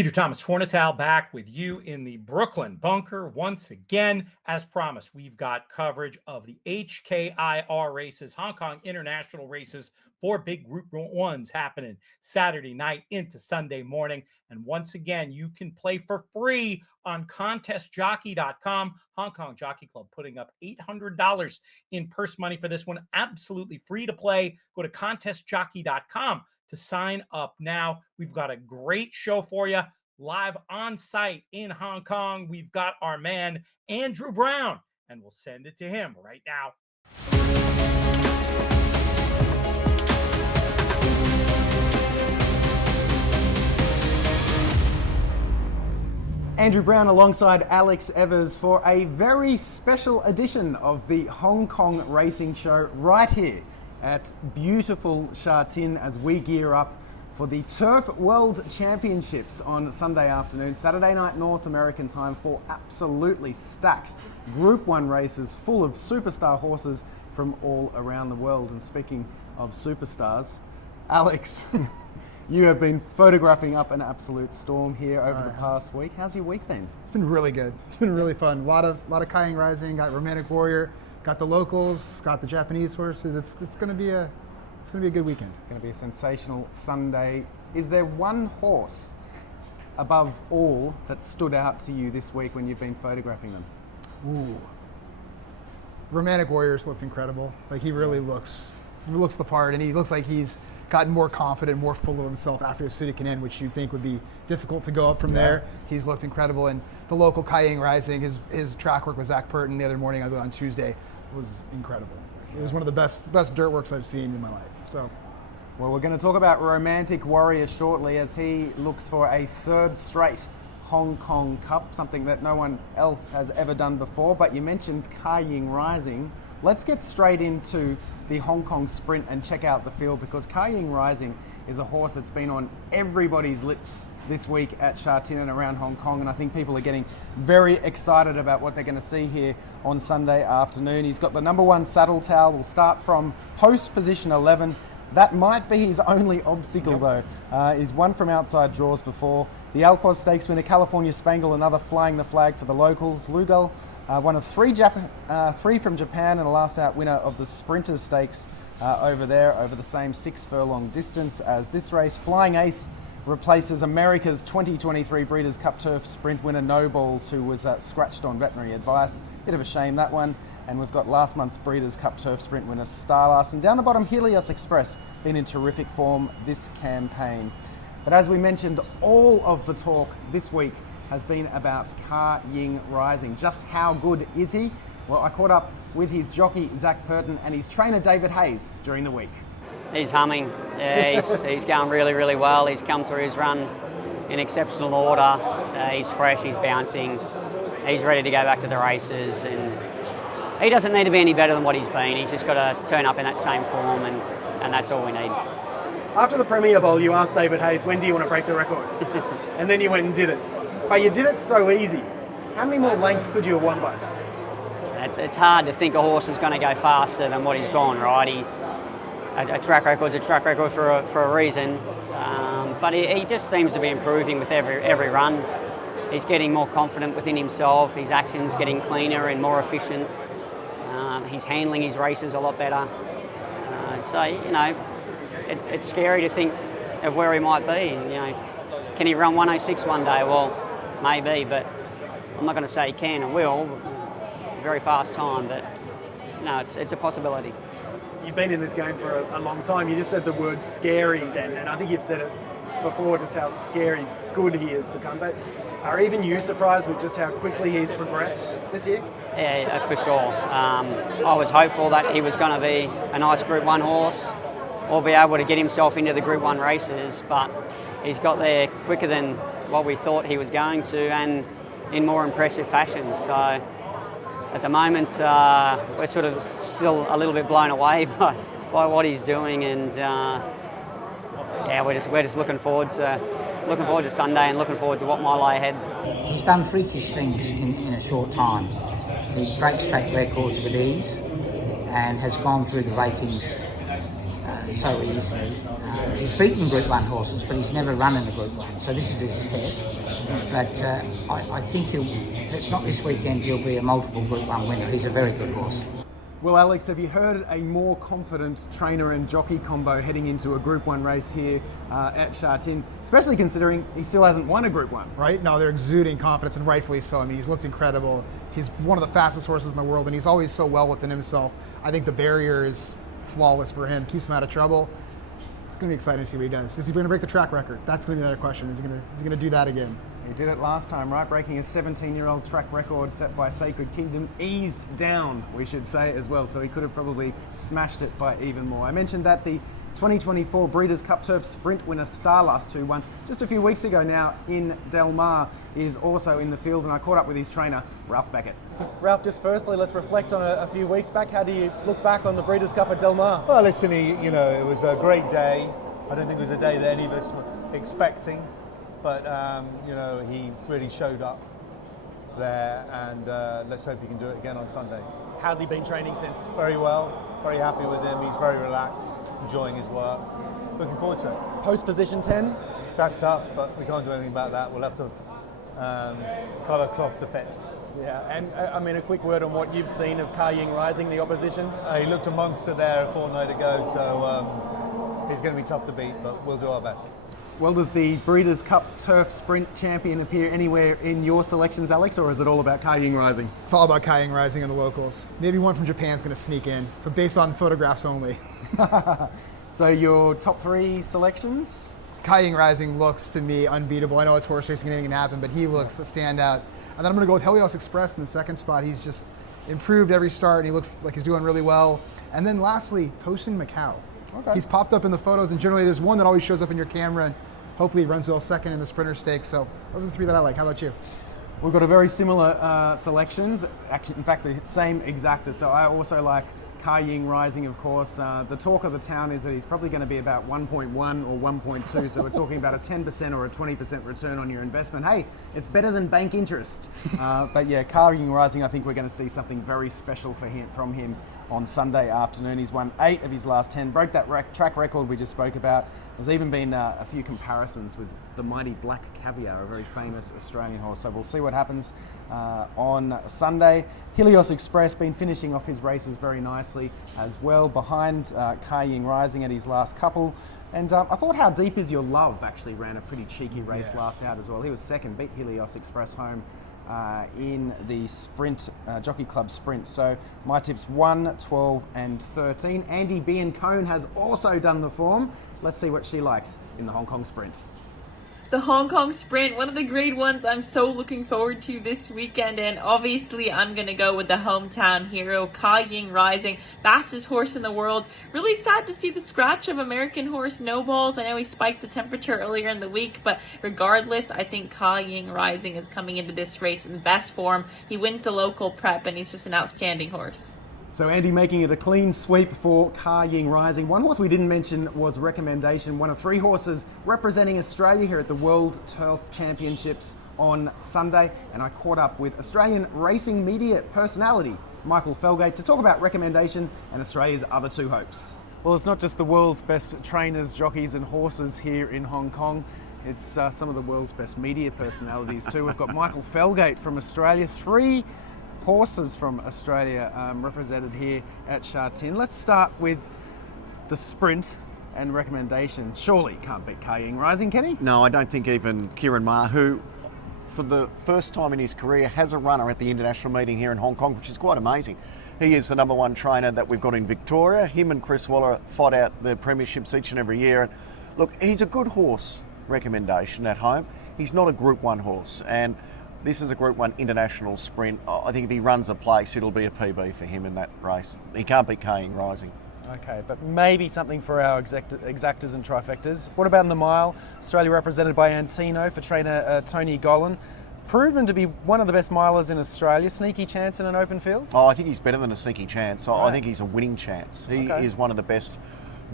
Peter Thomas Fornatal back with you in the Brooklyn bunker once again. As promised, we've got coverage of the HKIR races, Hong Kong International Races, 4 big Group 1s happening Saturday night into Sunday morning. And once again, you can play for free on contestjockey.com. Hong Kong Jockey Club putting up $800 in purse money for this one. Absolutely free to play. Go to contestjockey.com to sign up now. We've got a great show for you live on site in Hong Kong. We've got our man, Andrew Brown, and we'll send it to him right now. Andrew Brown alongside Alex Evers for a very special edition of the Hong Kong Racing Show right here at beautiful Sha Tin as we gear up for the Turf World Championships on Sunday afternoon, Saturday night North American time, for absolutely stacked Group 1 races full of superstar horses from all around the world. And speaking of superstars, Alex, you have been photographing up an absolute storm here over the past week. How's your week been? It's been really good. It's been really fun. A lot of kayak rising, got Romantic Warrior, got the locals, got the Japanese horses. It's going to be a good weekend. It's going to be a sensational Sunday. Is there one horse above all that stood out to you this week when you've been photographing them? Ooh. Romantic Warriors looked incredible. Like he looks the part, and he looks like he's gotten more confident, more full of himself after the Sudic end, which you'd think would be difficult to go up from there. He's looked incredible. And the local Kaiying Rising, his track work with Zach Purton the other morning on Tuesday was incredible. It was one of the best dirt works I've seen in my life. So, well, we're going to talk about Romantic Warrior shortly as he looks for a 3rd straight Hong Kong Cup, something that no one else has ever done before. But you mentioned Kaiying Rising. Let's get straight into the Hong Kong Sprint and check out the field, because Kaiying Rising is a horse that's been on everybody's lips this week at Sha Tin and around Hong Kong, and I think people are getting very excited about what they're going to see here on Sunday afternoon. He's got the number 1 saddle towel. We'll start from post position 11. That might be his only obstacle, though. He's won from outside draws before. The Alquoz Stakes winner, California Spangle, another flying the flag for the locals. Lugal, one of 3 from Japan, and a last out winner of the Sprinters Stakes over there, over the same 6 furlong distance as this race. Flying Ace replaces America's 2023 Breeders' Cup Turf Sprint winner No Balls, who was scratched on veterinary advice. Bit of a shame, that one. And we've got last month's Breeders' Cup Turf Sprint winner Starlast. And down the bottom, Helios Express, been in terrific form this campaign. But as we mentioned, all of the talk this week has been about Kaiying Rising. Just how good is he? Well, I caught up with his jockey Zach Purton and his trainer David Hayes during the week. He's humming. Yeah, he's going really, really well. He's come through his run in exceptional order. He's fresh, he's bouncing. He's ready to go back to the races, and he doesn't need to be any better than what he's been. He's just got to turn up in that same form, and that's all we need. After the Premier Bowl, you asked David Hayes, when do you want to break the record? And then you went and did it. But you did it so easy. How many more lengths could you have won by? It's hard to think a horse is going to go faster than what he's gone, right? A track record's a track record for a reason, but he just seems to be improving with every run. He's getting more confident within himself. His action's getting cleaner and more efficient. He's handling his races a lot better. So it's scary to think of where he might be. Can he run 106 one day? Well, maybe, but I'm not going to say he can or will. It's a very fast time, but it's a possibility. You've been in this game for a long time. You just said the word scary then, and I think you've said it before, just how scary good he has become. But are even you surprised with just how quickly he's progressed this year? Yeah, for sure. I was hopeful that he was going to be a nice Group 1 horse or be able to get himself into the Group 1 races, but he's got there quicker than what we thought he was going to, and in more impressive fashion. So at the moment, we're sort of still a little bit blown away by what he's doing, and we're just looking forward to Sunday and looking forward to what might lie ahead. He's done freakish things in a short time. He breaks track records with ease and has gone through the ratings so easily. He's beaten Group 1 horses, but he's never run in a Group 1, so this is his test. But I think if it's not this weekend, he'll be a multiple Group 1 winner. He's a very good horse. Well, Alex, have you heard a more confident trainer and jockey combo heading into a Group 1 race here at Sha Tin, especially considering he still hasn't won a Group 1? Right? No, they're exuding confidence, and rightfully so. I mean, he's looked incredible. He's one of the fastest horses in the world, and he's always so well within himself. I think the barrier is flawless for him, keeps him out of trouble. It's going to be exciting to see what he does. Is he going to break the track record? That's going to be another question. Is he going to do that again? He did it last time, right? Breaking a 17-year-old track record set by Sacred Kingdom, eased down, we should say, as well. So he could have probably smashed it by even more. I mentioned that the 2024 Breeders' Cup Turf Sprint winner Starlust, who won just a few weeks ago now in Del Mar, is also in the field, and I caught up with his trainer, Ralph Beckett. Ralph, just firstly, let's reflect on a few weeks back. How do you look back on the Breeders' Cup at Del Mar? Well, listen, it was a great day. I don't think it was a day that any of us were expecting, but he really showed up there, and let's hope he can do it again on Sunday. How's he been training since? Very well, very happy with him. He's very relaxed, enjoying his work. Looking forward to it. Post position 10? So that's tough, but we can't do anything about that. We'll have to cut a cloth to fit. Yeah, and a quick word on what you've seen of YING Rising, the opposition. He looked a monster there a fortnight ago, so he's going to be tough to beat, but we'll do our best. Well, does the Breeders' Cup Turf Sprint champion appear anywhere in your selections, Alex, or is it all about YING Rising? It's all about YING Rising and the locals. Maybe one from Japan's going to sneak in, but based on photographs only. So your top 3 selections? YING Rising looks to me unbeatable. I know it's horse racing and anything can happen, but he looks a standout. And then I'm going to go with Helios Express in the second spot. He's just improved every start, and he looks like he's doing really well. And then lastly, Tosin Macau. Okay. He's popped up in the photos, and generally there's one that always shows up in your camera, and hopefully he runs well second in the Sprinter Stakes. So those are the 3 that I like. How about you? We've got a very similar selections. Actually, in fact, the same exacta. So I also like YING Rising, of course. The talk of the town is that he's probably going to be about 1.1 or 1.2. So we're talking about a 10% or a 20% return on your investment. Hey, it's better than bank interest. But yeah, YING Rising, I think we're going to see something very special from him on Sunday afternoon. He's won 8 of his last 10, broke that track record we just spoke about. There's even been a few comparisons with the mighty Black Caviar, a very famous Australian horse. So we'll see what happens on Sunday. Helios Express been finishing off his races very nicely as well, behind YING Rising at his last couple. And I thought How Deep Is Your Love actually ran a pretty cheeky race last out as well. He was second, beat Helios Express home in the sprint, Jockey Club Sprint. So my tips 1, 12 and 13. Andie Biancone has also done the form. Let's see what she likes in the Hong Kong Sprint. The Hong Kong Sprint, one of the great ones I'm so looking forward to this weekend, and obviously I'm going to go with the hometown hero, YING Rising, fastest horse in the world. Really sad to see the scratch of American horse No Balls. I know he spiked the temperature earlier in the week, but regardless, I think YING Rising is coming into this race in the best form. He wins the local prep, and he's just an outstanding horse. So Andy making it a clean sweep for YING Rising. One horse we didn't mention was Recommendation, one of 3 horses representing Australia here at the World Turf Championships on Sunday. And I caught up with Australian racing media personality Michael Felgate to talk about Recommendation and Australia's other 2 hopes. Well, it's not just the world's best trainers, jockeys and horses here in Hong Kong. It's some of the world's best media personalities too. We've got Michael Felgate from Australia, 3 horses from Australia represented here at Sha Tin. Let's start with the sprint and Recommendation. Surely can't beat YING Rising, can he? No, I don't think even Kieran Ma, who for the first time in his career has a runner at the international meeting here in Hong Kong, which is quite amazing. He is the number 1 trainer that we've got in Victoria. Him and Chris Waller fight out the premierships each and every year. And look, he's a good horse, Recommendation, at home. He's not a Group 1 horse, and this is a Group 1 international sprint. I think if he runs a place, it'll be a PB for him in that race. He can't beat YING Rising. Okay, but maybe something for our exactors and trifectas. What about in the mile? Australia represented by Antino for trainer Tony Gollan. Proven to be one of the best milers in Australia. Sneaky chance in an open field? Oh, I think he's better than a sneaky chance. I think he's a winning chance. He is one of the best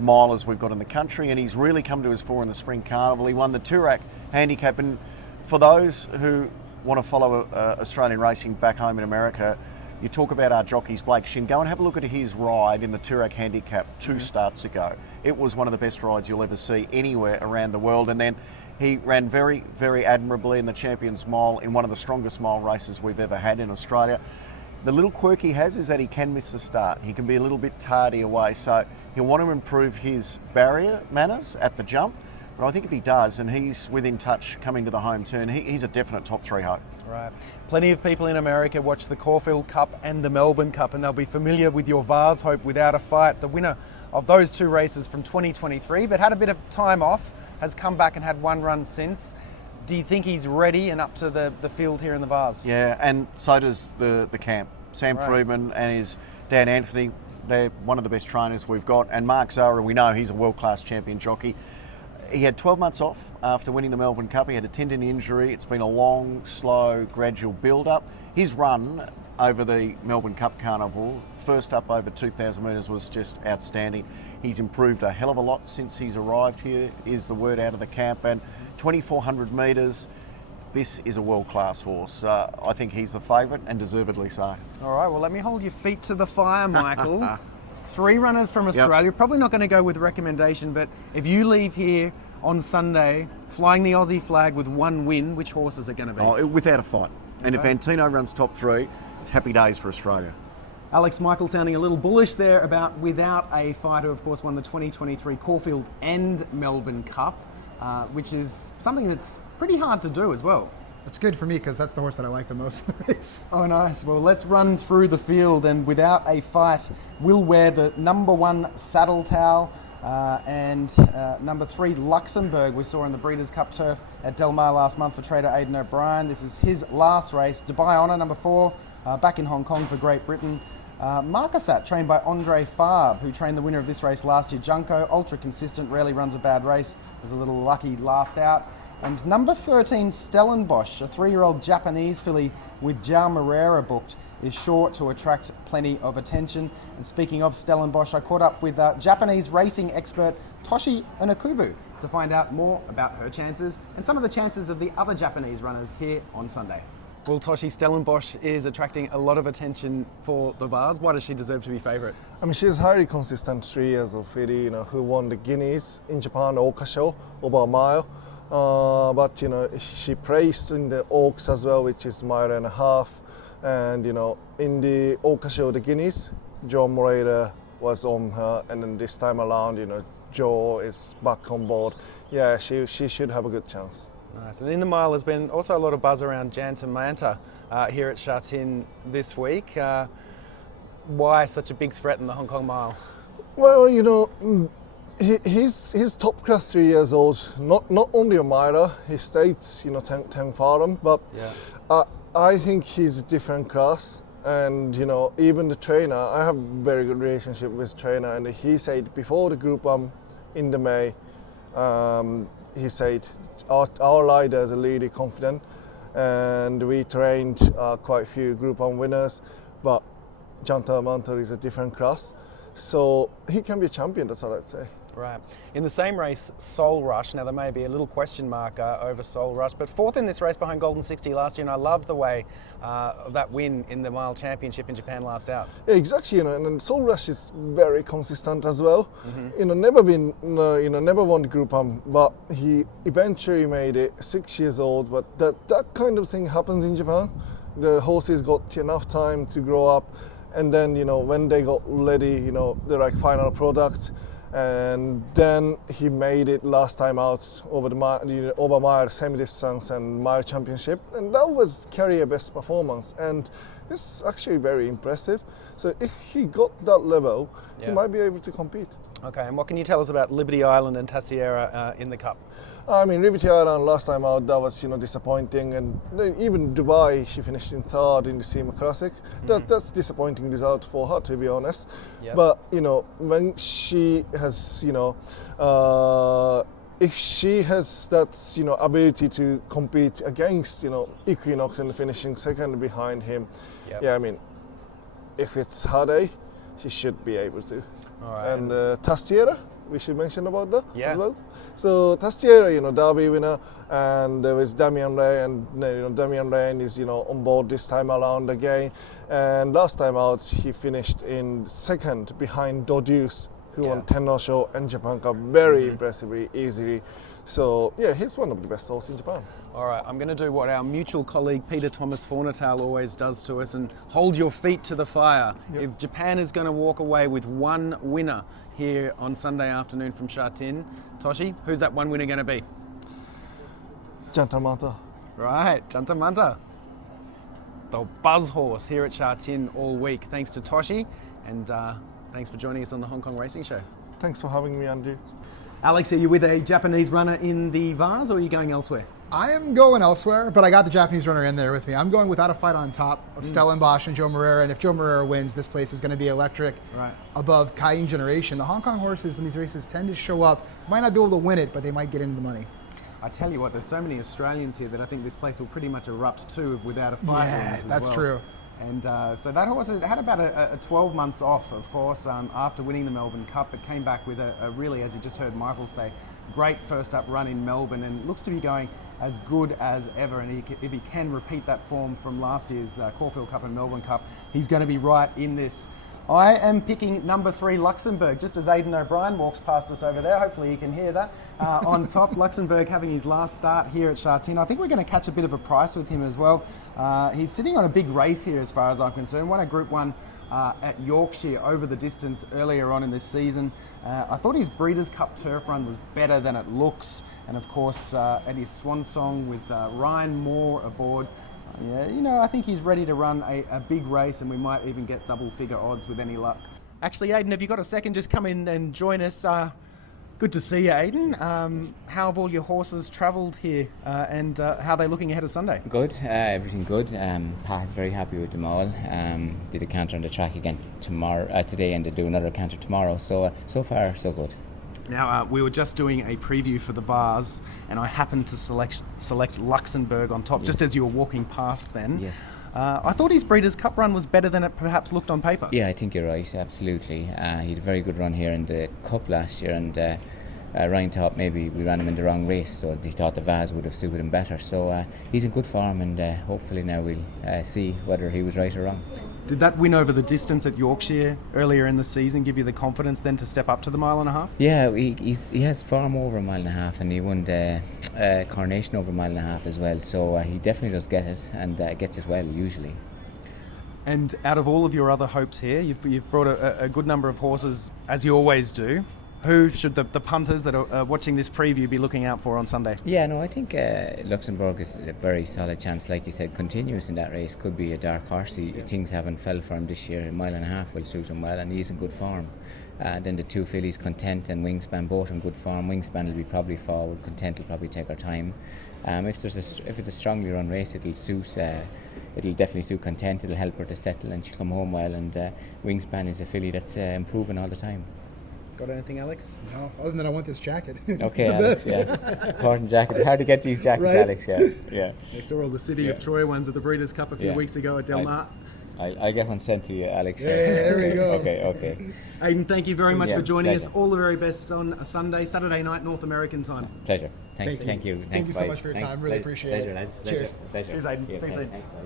milers we've got in the country, and he's really come to his fore in the Spring Carnival. He won the Toorak handicap, and for those who want to follow Australian racing back home in America, You talk about our jockeys, Blake Shin. Go and have a look at his ride in the Toorak Handicap 2 starts ago. It was one of the best rides you'll ever see anywhere around the world. And then he ran very, very admirably in the Champions Mile in one of the strongest mile races we've ever had in Australia. The little quirk he has is that he can miss the start. He can be a little bit tardy away, so he'll want to improve his barrier manners at the jump. But I think if he does, and he's within touch coming to the home turn, he's a definite top 3 hope. Right. Plenty of people in America watch the Caulfield Cup and the Melbourne Cup, and they'll be familiar with your Vase Hope Without a Fight, the winner of those 2 races from 2023, but had a bit of time off, has come back and had 1 run since. Do you think he's ready and up to the field here in the Vase? Yeah, and so does the camp. Sam Friedman and his dad Anthony, they're one of the best trainers we've got. And Mark Zara, we know he's a world-class champion jockey. He had 12 months off after winning the Melbourne Cup. He had a tendon injury. It's been a long, slow, gradual build-up. His run over the Melbourne Cup Carnival, first up over 2,000 metres, was just outstanding. He's improved a hell of a lot since he's arrived here, is the word out of the camp. And 2,400 metres, this is a world-class horse. I think he's the favourite, and deservedly so. All right, well, let me hold your feet to the fire, Michael. 3 runners from Australia. Probably not going to go with recommendation, but if you leave here on Sunday flying the Aussie flag with 1 win, which horse is it going to be? Oh, without a fight. And if Antino runs top 3, it's happy days for Australia. Alex Michael sounding a little bullish there about Without a Fight, who of course won the 2023 Caulfield and Melbourne Cup, which is something that's pretty hard to do as well. It's good for me because that's the horse that I like the most in the race. Oh, nice. Well, let's run through the field, and Without a Fight will wear the number 1 saddle towel and number 3 Luxembourg we saw in the Breeders' Cup turf at Del Mar last month for trader Aidan O'Brien. This is his last race. Dubai Honour, number 4, back in Hong Kong for Great Britain. Marcosat, trained by Andre Farb, who trained the winner of this race last year. Junko, ultra consistent, rarely runs a bad race, was a little lucky last out. And number 13, Stellenbosch, a 3-year-old Japanese filly with João Moreira booked, is sure to attract plenty of attention. And speaking of Stellenbosch, I caught up with Japanese racing expert Toshi Unakubu to find out more about her chances and some of the chances of the other Japanese runners here on Sunday. Well, Toshi, Stellenbosch is attracting a lot of attention for the Vase. Why does she deserve to be favourite? I mean, she's highly consistent 3 years of filly, who won the Guineas in Japan, Oka Show, over a mile. But she placed in the Oaks as well, which is 1.5 miles. And in the Oka Show, the Guineas, João Moreira was on her, and then this time around, Joe is back on board. Yeah, she should have a good chance. Nice. And in the mile, there's been also a lot of buzz around Janta Manta here at Sha Tin this week. Why such a big threat in the Hong Kong mile? Well, he's top class 3 years old. Not only a miler, he stayed 10 farm, but I think he's a different class. And even the trainer, I have a very good relationship with trainer, and he said before the Group 1 in the May, he said our riders are really confident, and we trained quite a few Group 1 winners, but Janta Manta is a different class, so he can be a champion, that's all I'd say. Right. In the same race, Soul Rush. Now, there may be a little question mark over Soul Rush, but 4th in this race behind Golden 60 last year, and I love the way of that win in the Mile Championship in Japan last out. Yeah, exactly. And Soul Rush is very consistent as well. Never been, never won the Group 1, but he eventually made it. 6 years old, but that kind of thing happens in Japan. The horses got enough time to grow up, and then when they got ready, they're like final product. And then he made it last time out over mile semi-distance and mile championship, and that was career best performance, and it's actually very impressive. So if he got that level, he might be able to compete. Okay, and what can you tell us about Liberty Island and Tastiera in the Cup? I mean, Liberty Island last time out, that was disappointing, and even Dubai, she finished in 3rd in the SEMA Classic. That's disappointing result for her, to be honest. But when she has if she has that ability to compete against Equinox and finishing 2nd behind him, I mean, if it's her day, she should be able to. All right. And Tastiera, we should mention about that Yeah. as well. So last year, Derby winner, and there was Damian Ray, and Damian Ray is on board this time around again. And last time out, he finished in second behind Dodius, who won Tenno Show and Japan Cup very impressively, easily. So yeah, he's one of the best horses in Japan. All right, I'm going to do what our mutual colleague Peter Thomas Fornatail always does to us and hold your feet to the fire. If Japan is going to walk away with one winner here on Sunday afternoon from Sha Tin, Toshi, who's that one winner going to be? Jantamata. Right, Jantamanta. The buzz horse here at Sha Tin all week. Thanks to Toshi, and thanks for joining us on the Hong Kong Racing Show. Thanks for having me, Andrew. Alex, are you with a Japanese runner in the Vase, or are you going elsewhere? I am going elsewhere, but I got the Japanese runner in there with me. I'm going without a fight on top of Stellenbosch and Joe Moreira, and if Joe Moreira wins, this place is going to be electric. Right. Above YING Generation. The Hong Kong horses in these races tend to show up, might not be able to win it, but they might get into the money. I tell you what, there's so many Australians here that I think this place will pretty much erupt too without a fight. Yeah, that's true. And so that horse had about a 12 months off, of course, after winning the Melbourne Cup, but came back with a really, as you just heard Michael say, great first up run in Melbourne, and looks to be going as good as ever. And if he can repeat that form from last year's Caulfield Cup and Melbourne Cup, he's going to be right in this. I am picking number 3, Luxembourg, just as Aidan O'Brien walks past us over there. Hopefully you can hear that. On top, Luxembourg having his last start here at Sha Tin. I think we're going to catch a bit of a price with him as well. He's sitting on a big race here as far as I'm concerned. Won a Group 1 at Yorkshire over the distance earlier on in this season. I thought his Breeders' Cup turf run was better than it looks. And of course, at his swan song with Ryan Moore aboard, yeah, I think he's ready to run a big race, and we might even get double-figure odds with any luck. Actually, Aidan, have you got a second? Just come in and join us. Good to see you, Aidan. How have all your horses travelled here, and how are they looking ahead of Sunday? Good, everything good. Pat is very happy with them all. Did a canter on the track again today, and they'll do another canter tomorrow. So far, so good. Now, we were just doing a preview for the Vase, and I happened to select Luxembourg on top, just as you were walking past then. Yes. I thought his Breeders' Cup run was better than it perhaps looked on paper. Yeah, I think you're right, absolutely. He had a very good run here in the Cup last year, and Ryan thought maybe we ran him in the wrong race, so he thought the Vase would have suited him better. So he's in good form, and hopefully now we'll see whether he was right or wrong. Did that win over the distance at Yorkshire earlier in the season give you the confidence then to step up to the 1.5 miles? Yeah, he has form over 1.5 miles, and he won the Coronation over 1.5 miles as well. So he definitely does get it, and gets it well usually. And out of all of your other hopes here, you've brought a good number of horses, as you always do. Who should the punters that are watching this preview be looking out for on Sunday? Yeah, no, I think Luxembourg is a very solid chance. Like you said, continuous in that race. Could be a dark horse. Things haven't fell for him this year. 1.5 miles will suit him well, and he's in good form. Then the two fillies, Content and Wingspan, both in good form. Wingspan will be probably forward. Content will probably take her time. If it's a strongly run race, it'll definitely suit Content. It'll help her to settle, and she'll come home well. And Wingspan is a filly that's improving all the time. Got anything, Alex? No, other than I want this jacket. Okay, Alex, yeah. Cotton jacket. Hard to get these jackets, Right? Alex, yeah. They saw all the City of Troy ones at the Breeders' Cup a few weeks ago at Del Mar. I'll get one sent to you, Alex. Yeah, there we go. Okay. Aidan, thank you very much for joining us. pleasure. All the very best on a Saturday night, North American time. Pleasure. Thank you. Thank you so guys. much for your time. Really appreciate it. Pleasure, lads. Cheers. Pleasure. Cheers, Aidan. Yeah, See you soon. thanks, guys.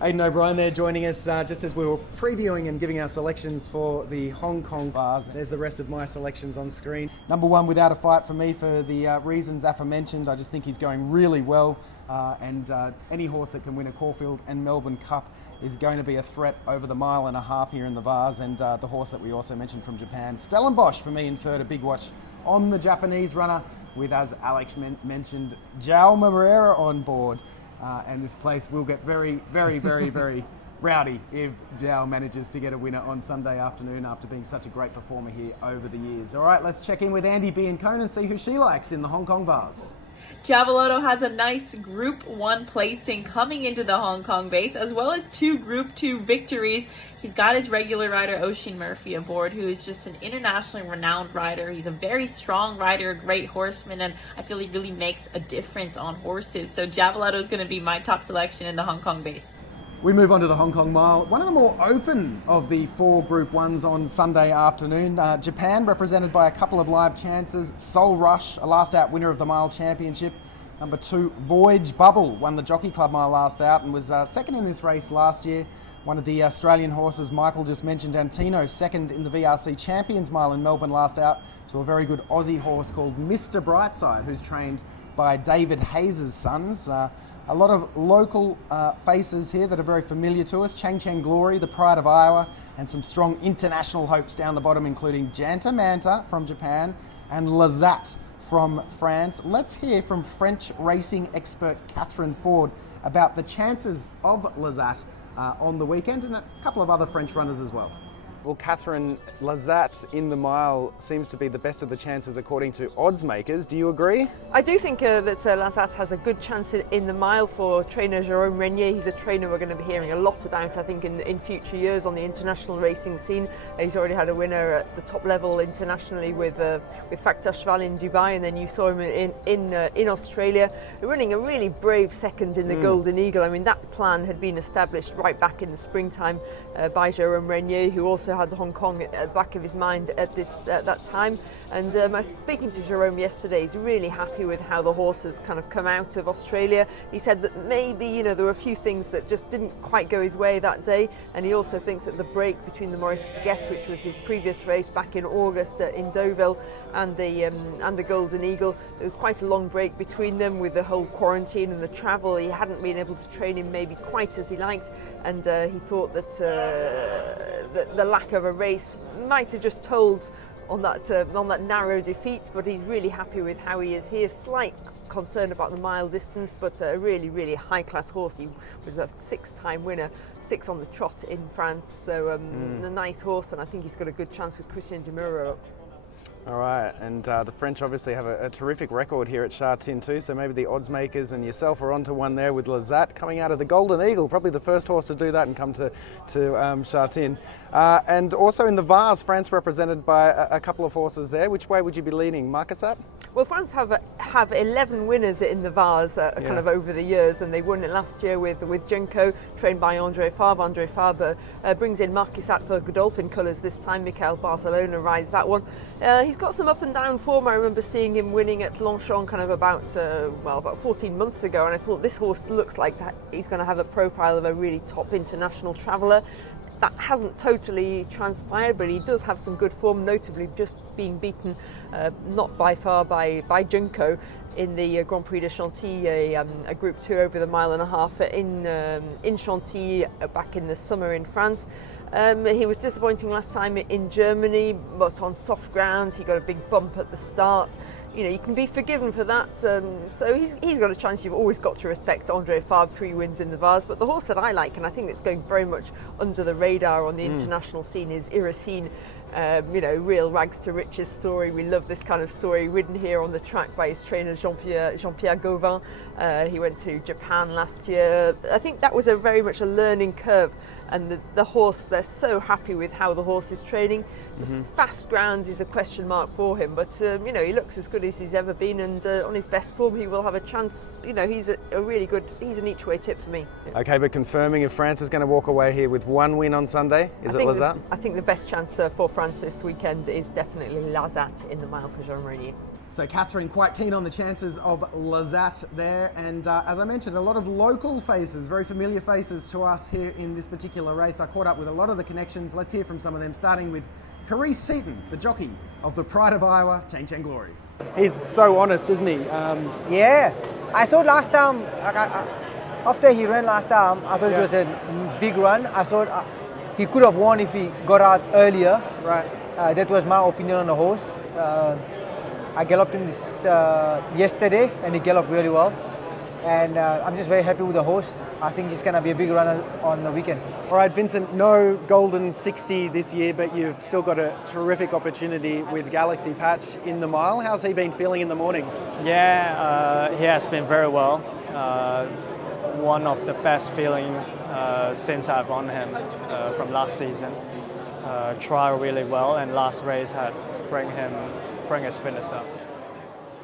Aidan O'Brien there joining us just as we were previewing and giving our selections for the Hong Kong Vase. There's the rest of my selections on screen. Number 1, without a fight for me for the reasons aforementioned. I just think he's going really well, and any horse that can win a Caulfield and Melbourne Cup is going to be a threat over the 1.5 miles here in the Vase. And the horse that we also mentioned from Japan, Stellenbosch, for me in third, a big watch on the Japanese runner with, as Alex mentioned, Joe Moreira on board. And this place will get very, very, very, very rowdy if Zhao manages to get a winner on Sunday afternoon after being such a great performer here over the years. All right, let's check in with Andie Biancone and see who she likes in the Hong Kong Vase. Javelotto has a nice Group 1 placing coming into the Hong Kong Vase, as well as 2 Group 2 victories. He's got his regular rider, Oisin Murphy, aboard, who is just an internationally renowned rider. He's a very strong rider, a great horseman, and I feel he really makes a difference on horses. So Javelotto is going to be my top selection in the Hong Kong Vase. We move on to the Hong Kong Mile, one of the more open of the 4 Group 1s on Sunday afternoon. Japan, represented by a couple of live chances. Soul Rush, a last out winner of the Mile Championship. Number 2, Voyage Bubble, won the Jockey Club Mile last out and was second in this race last year. One of the Australian horses Michael just mentioned, Antino, second in the VRC Champions Mile in Melbourne last out to a very good Aussie horse called Mr. Brightside, who's trained by David Hayes' sons. A lot of local faces here that are very familiar to us. Chang Cheng Glory, the Pride of Iowa, and some strong international hopes down the bottom, including Janta Manta from Japan and Lazat from France. Let's hear from French racing expert Catherine Ford about the chances of Lazat on the weekend, and a couple of other French runners as well. Well, Catherine, Lazat in the mile seems to be the best of the chances according to odds makers. Do you agree? I do think that Lazat has a good chance in the mile for trainer Jérôme Régnier. He's a trainer we're going to be hearing a lot about, I think, in future years on the international racing scene. He's already had a winner at the top level internationally with Factor Cheval in Dubai, and then you saw him in Australia, running a really brave second in the Golden Eagle. I mean, that plan had been established right back in the springtime by Jérôme Régnier, who also had Hong Kong at the back of his mind at that time. And I was speaking to Jérôme yesterday. He's really happy with how the horse has kind of come out of Australia. He said that maybe, there were a few things that just didn't quite go his way that day, and he also thinks that the break between the Maurice Guest, which was his previous race back in August in Deauville, and the Golden Eagle, there was quite a long break between them with the whole quarantine and the travel. He hadn't been able to train him maybe quite as he liked, and he thought that the lack of a race might have just told on that narrow defeat. But he's really happy with how he is here. Slight concern about the mile distance, but a really, really high-class horse. He was a 6-time winner, 6 on the trot in France, so a nice horse, and I think he's got a good chance with Christian Demuro. All right, and the French obviously have a terrific record here at Sha Tin too, so maybe the odds makers and yourself are onto one there with Lazat coming out of the Golden Eagle, probably the first horse to do that and come to Sha Tin. And also in the Vase, France represented by a couple of horses there. Which way would you be leaning, Marquesat? Well, France have 11 winners in the Vase kind of over the years, and they won it last year with Junko, trained by André Fabre. André Fabre brings in Marquesat for Godolphin colours this time. Michael Barcelona rides that one. He's got some up and down form. I remember seeing him winning at Longchamp kind of about 14 months ago, and I thought this horse looks like he's going to have a profile of a really top international traveller. That hasn't totally transpired, but he does have some good form, notably just being beaten not by far by Junko in the Grand Prix de Chantilly, a Group 2 over the mile and a half in Chantilly back in the summer in France. He was disappointing last time in Germany, but on soft ground he got a big bump at the start. You can be forgiven for that. So he's got a chance. You've always got to respect André Fabre, 3 wins in the Vase. But the horse that I like, and I think it's going very much under the radar on the international scene, is Iracine. Real rags to riches story. We love this kind of story, ridden here on the track by his trainer Jean-Pierre Gauvin. He went to Japan last year. I think that was very much a learning curve, and the horse, they're so happy with how the horse is training. The fast ground is a question mark for him, but he looks as good as he's ever been, and on his best form he will have a chance. He's he's an each way tip for me. Okay, but confirming if France is going to walk away here with 1 win on Sunday, is it Lazat? I think the best chance for France this weekend is definitely Lazat in the mile for Jérôme Régnier. So Catherine quite keen on the chances of Lazat there, and as I mentioned, a lot of local faces, very familiar faces to us here in this particular race. I caught up with a lot of the connections. Let's hear from some of them, starting with Carice Seaton, the jockey of the Pride of Iowa, Chang Cheng Glory. He's so honest, isn't he? Yeah, I thought last time, after he ran last time, I thought it was a big run. I thought he could have won if he got out earlier. Right. That was my opinion on the horse. I galloped him yesterday, and he galloped really well. And I'm just very happy with the horse. I think he's going to be a big runner on the weekend. All right, Vincent, no Golden 60 this year, but you've still got a terrific opportunity with Galaxy Patch in the mile. How's he been feeling in the mornings? Yeah, he has been very well. One of the best feeling since I've won him from last season. Trial really well, and last race had bring his fitness up.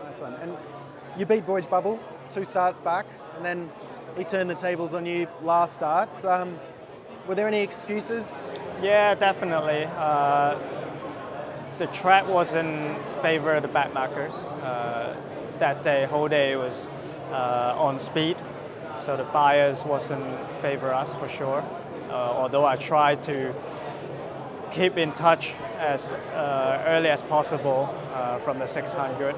Nice one. And you beat Voyage Bubble 2 starts back, and then he turned the tables on you last start. Were there any excuses? Yeah, definitely. The track was in favor of the backmarkers. That day, whole day was on speed, so the bias wasn't favor us for sure. Although I tried to keep in touch as early as possible from the 600.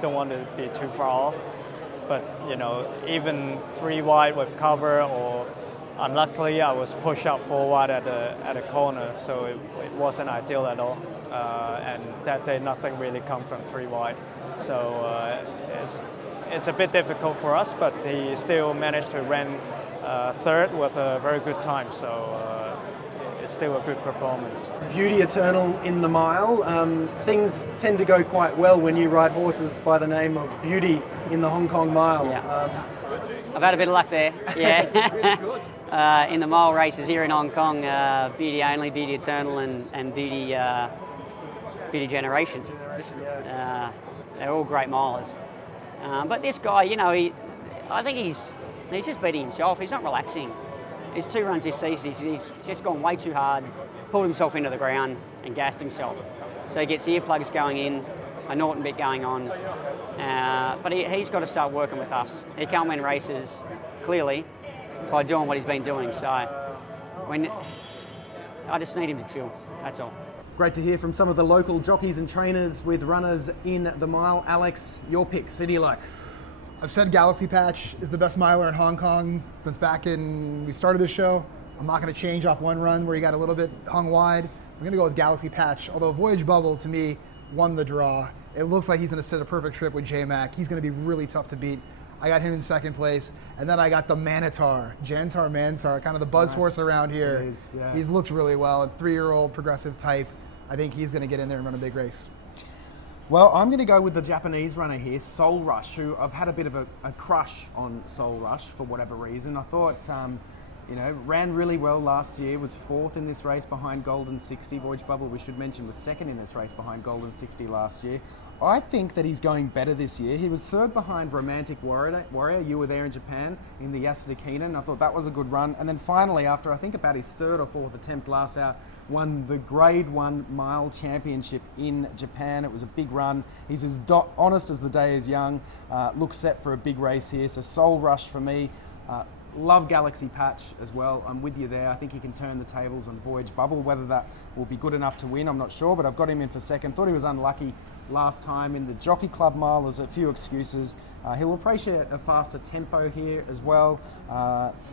Don't want to be too far off, but you know, even 3 wide with cover, or unluckily I was pushed out 4 wide at a corner, so it wasn't ideal at all. And that day nothing really come from 3 wide, so it's a bit difficult for us, but he still managed to run third with a very good time, so it's still a good performance. Beauty eternal in the mile. Things tend to go quite well when you ride horses by the name of Beauty in the Hong Kong Mile. Yeah. I've had a bit of luck there, yeah. In the mile races here in Hong Kong, Beauty Only, Beauty Eternal and Beauty Generation. They're all great milers. But this guy, you know, I think he's just beating himself. He's not relaxing. His 2 runs this season, he's just gone way too hard, pulled himself into the ground and gassed himself. So he gets earplugs going in, a Norton bit going on. But he's got to start working with us. He can't win races, clearly, by doing what he's been doing. So I just need him to chill, that's all. Great to hear from some of the local jockeys and trainers with runners in the mile. Alex, your picks, who do you like? I've said Galaxy Patch is the best miler in Hong Kong since back in we started the show. I'm not going to change off one run where he got a little bit hung wide. I'm going to go with Galaxy Patch, although Voyage Bubble, to me, won the draw. It looks like he's going to set a perfect trip with J-Mac. He's going to be really tough to beat. I got him in 2nd place. And then I got the Manitar, Jantar Mantar, kind of the buzz horse around here. Yeah. He's looked really well. A 3-year-old progressive type. I think he's going to get in there and run a big race. Well, I'm going to go with the Japanese runner here, Soul Rush, who I've had a bit of a crush on Soul Rush for whatever reason. I thought, you know, ran really well last year, was 4th in this race behind Golden 60. Voyage Bubble, we should mention, was 2nd in this race behind Golden 60 last year. I think that he's going better this year. He was 3rd behind Romantic Warrior. You were there in Japan in the Yasuda Keenan. I thought that was a good run. And then finally, after I think about his 3rd or 4th attempt last out, won the Grade 1 Mile Championship in Japan. It was a big run. He's as honest as the day is young. Looks set for a big race here. So Soul Rush for me. Love Galaxy Patch as well. I'm with you there. I think he can turn the tables on Voyage Bubble. Whether that will be good enough to win, I'm not sure, but I've got him in for 2nd. Thought he was unlucky last time in the Jockey Club Mile. There's a few excuses. He'll appreciate a faster tempo here as well.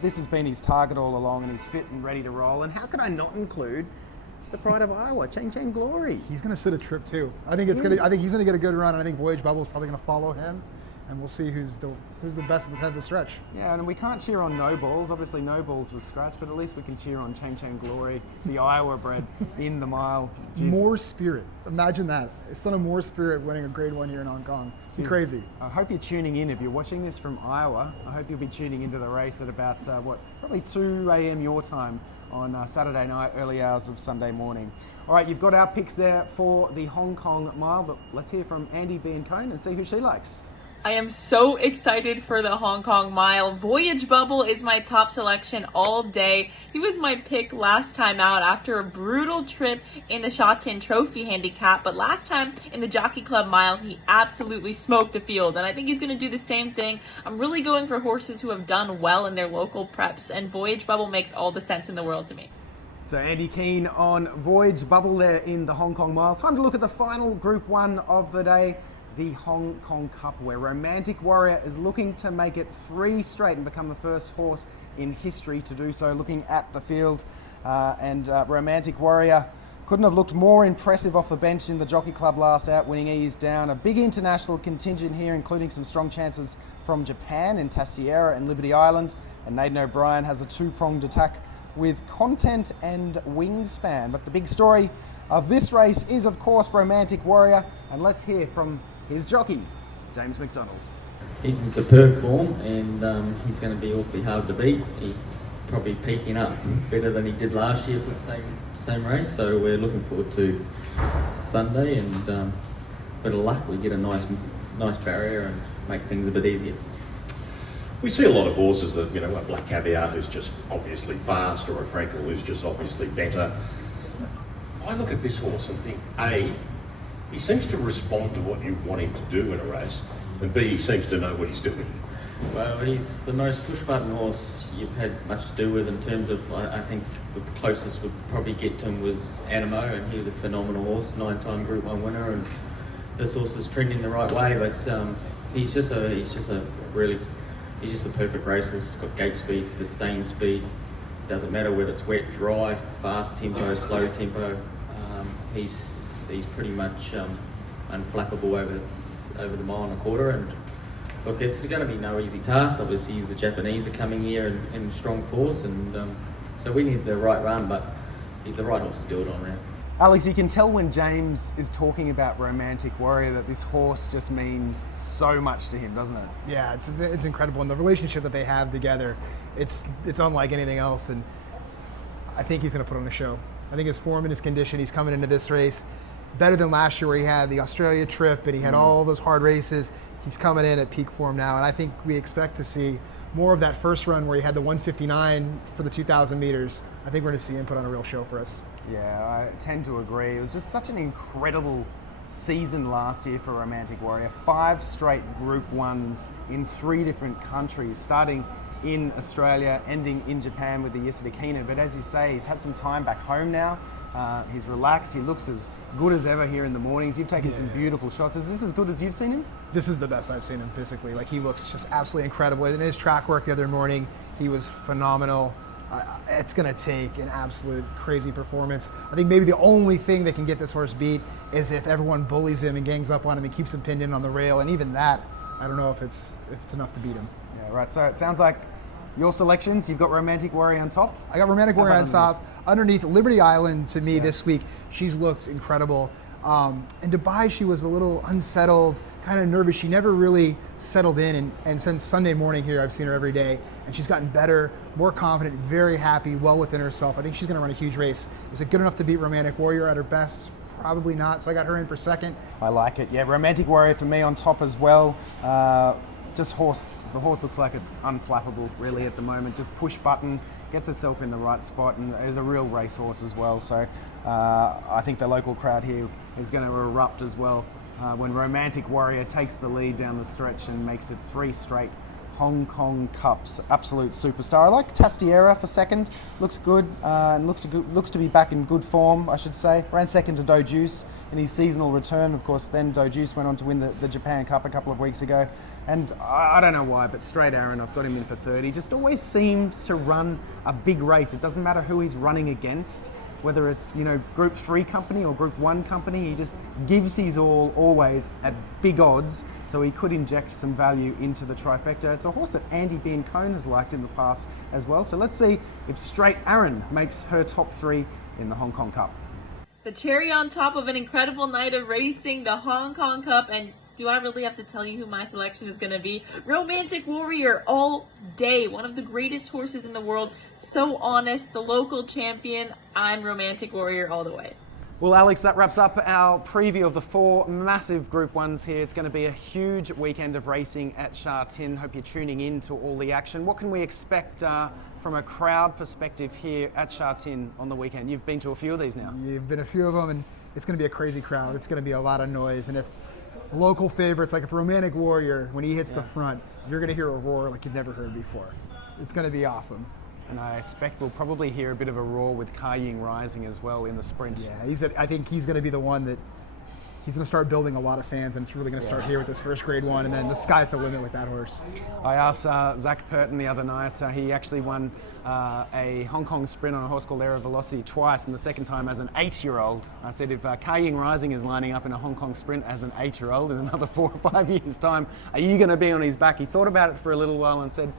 This has been his target all along, and he's fit and ready to roll. And how could I not include the pride of Iowa, Cheng Cheng Glory? He's going to sit a trip too. I think he's going to get a good run, and I think Voyage Bubble is probably going to follow him. And we'll see who's the best at the head of the stretch. Yeah, and we can't cheer on No Balls. Obviously, No Balls was scratched, but at least we can cheer on Cheng Cheng Glory, the Iowa bred in the mile. Jeez. More spirit. Imagine that. It's son of more spirit winning a Grade 1 here in Hong Kong. It'd be crazy. I hope you're tuning in. If you're watching this from Iowa, I hope you'll be tuning into the race at about, probably 2 a.m. your time on Saturday night, early hours of Sunday morning. All right, you've got our picks there for the Hong Kong Mile, but let's hear from Andie Biancone and see who she likes. I am so excited for the Hong Kong Mile. Voyage Bubble is my top selection all day. He was my pick last time out after a brutal trip in the Sha Tin Trophy handicap, but last time in the Jockey Club Mile, he absolutely smoked the field, and I think he's going to do the same thing. I'm really going for horses who have done well in their local preps, and Voyage Bubble makes all the sense in the world to me. So Andie keen on Voyage Bubble there in the Hong Kong Mile. Time to look at the final Group 1 of the day, the Hong Kong Cup, where Romantic Warrior is looking to make it 3 straight and become the first horse in history to do so. Looking at the field, and Romantic Warrior couldn't have looked more impressive off the bench in the Jockey Club last out, winning ease down. A big international contingent here, including some strong chances from Japan in Tastiera and Liberty Island. And Aidan O'Brien has a 2-pronged attack with Content and Wingspan. But the big story of this race is, of course, Romantic Warrior. And let's hear from his jockey, James McDonald. He's in superb form, and he's going to be awfully hard to beat. He's probably peaking up better than he did last year for the same race, so we're looking forward to Sunday, and bit of luck, we get a nice barrier and make things a bit easier. We see a lot of horses that, you know, a Black Caviar who's just obviously fast, or a Frankel who's just obviously better. I look at this horse and think, A, he seems to respond to what you want him to do in a race, and B, he seems to know what he's doing. Well, he's the most push-button horse you've had much to do with in terms of, I think the closest would probably get to him was Animo, and he was a phenomenal horse, 9-time Group 1 winner, and this horse is trending the right way, but he's just the perfect racehorse. He's got gate speed, sustained speed. Doesn't matter whether it's wet, dry, fast tempo, slow tempo. He's pretty much unflappable over the mile and a quarter. And look, it's going to be no easy task. Obviously, the Japanese are coming here in strong force, and so we need the right run. But he's the right horse to do it on now. Alex, you can tell when James is talking about Romantic Warrior that this horse just means so much to him, doesn't it? Yeah, it's incredible, and the relationship that they have together, it's unlike anything else. And I think he's going to put on a show. I think his form and his condition, he's coming into this race better than last year, where he had the Australia trip and he had all those hard races. He's coming in at peak form now, and I think we expect to see more of that first run where he had the 159 for the 2,000 meters. I think we're going to see him put on a real show for us. Yeah, I tend to agree. It was just such an incredible season last year for Romantic Warrior. 5 straight Group 1s in 3 different countries, starting in Australia, ending in Japan with the Yisadakina. But as you say, he's had some time back home now. He's relaxed. He looks as good as ever here in the mornings. You've taken some beautiful shots. Is this as good as you've seen him? This is the best I've seen him physically. Like, he looks just absolutely incredible. In his track work the other morning, he was phenomenal. It's going to take an absolute crazy performance. I think maybe the only thing that can get this horse beat is if everyone bullies him and gangs up on him and keeps him pinned in on the rail. And even that, I don't know if it's enough to beat him. Yeah, right. So it sounds like your selections, you've got Romantic Warrior on top? I got Romantic Warrior on top. Underneath, Liberty Island, to me, this week, she's looked incredible. In Dubai, she was a little unsettled, kind of nervous. She never really settled in, and since Sunday morning here, I've seen her every day, and she's gotten better, more confident, very happy, well within herself. I think she's going to run a huge race. Is it good enough to beat Romantic Warrior at her best? Probably not, so I got her in for second. I like it. Yeah, Romantic Warrior for me on top as well. The horse looks like it's unflappable really at the moment. Just push button, gets herself in the right spot, and is a real racehorse as well. So I think the local crowd here is going to erupt as well when Romantic Warrior takes the lead down the stretch and makes it 3 straight Hong Kong Cups. Absolute superstar. I like Tastiera for second. Looks good and looks to be back in good form, I should say. Ran second to Dojuice in his seasonal return. Of course, then Dojuice went on to win the Japan Cup a couple of weeks ago. And I don't know why, but Straight Aaron, I've got him in for third. He just always seems to run a big race. It doesn't matter who he's running against, whether it's, you know, Group 3 company or Group 1 company. He just gives his all always at big odds, so he could inject some value into the trifecta. It's a horse that Andie Biancone has liked in the past as well. So let's see if Straight Aaron makes her top 3 in the Hong Kong Cup. The cherry on top of an incredible night of racing, the Hong Kong Cup, and do I really have to tell you who my selection is going to be? Romantic Warrior all day. One of the greatest horses in the world. So honest. The local champion. I'm Romantic Warrior all the way. Well, Alex, that wraps up our preview of the 4 massive Group 1s here. It's going to be a huge weekend of racing at Sha Tin. Hope you're tuning in to all the action. What can we expect from a crowd perspective here at Sha Tin on the weekend? You've been to a few of these now. You've been a few of them, and it's going to be a crazy crowd. It's going to be a lot of noise, and if local favorites, like if Romantic Warrior, when he hits the front, you're going to hear a roar like you've never heard before. It's going to be awesome. And I expect we'll probably hear a bit of a roar with YING rising as well in the sprint. Yeah, I think he's going to be the one that he's going to start building a lot of fans, and it's really going to start here with this first Grade 1, and then the sky's the limit with that horse. I asked Zach Purton the other night. He actually won a Hong Kong sprint on a horse called Aero Velocity twice, and the second time as an 8-year-old. I said, if YING Rising is lining up in a Hong Kong sprint as an 8-year-old in another 4 or 5 years' time, are you going to be on his back? He thought about it for a little while and said,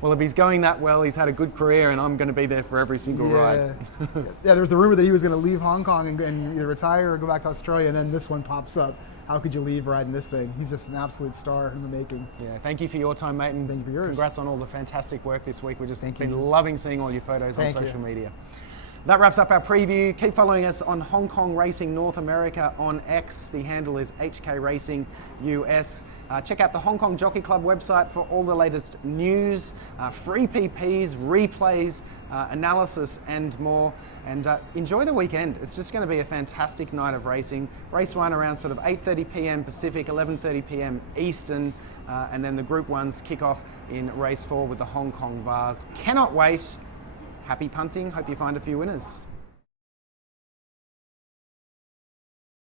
well, if he's going that well, he's had a good career, and I'm going to be there for every single ride. Yeah, there was the rumor that he was going to leave Hong Kong and either retire or go back to Australia, and then this one pops up. How could you leave riding this thing? He's just an absolute star in the making. Yeah, thank you for your time, mate, and thank you for yours. Congrats on all the fantastic work this week. We've just been loving seeing all your photos on social media. That wraps up our preview. Keep following us on Hong Kong Racing North America on X. The handle is HK Racing US. Check out the Hong Kong Jockey Club website for all the latest news, free PPs, replays, analysis and more. And enjoy the weekend. It's just going to be a fantastic night of racing. Race 1 around sort of 8:30 p.m. Pacific, 11:30 p.m. Eastern, and then the Group 1s kick off in Race 4 with the Hong Kong Vase. Cannot wait. Happy punting. Hope you find a few winners.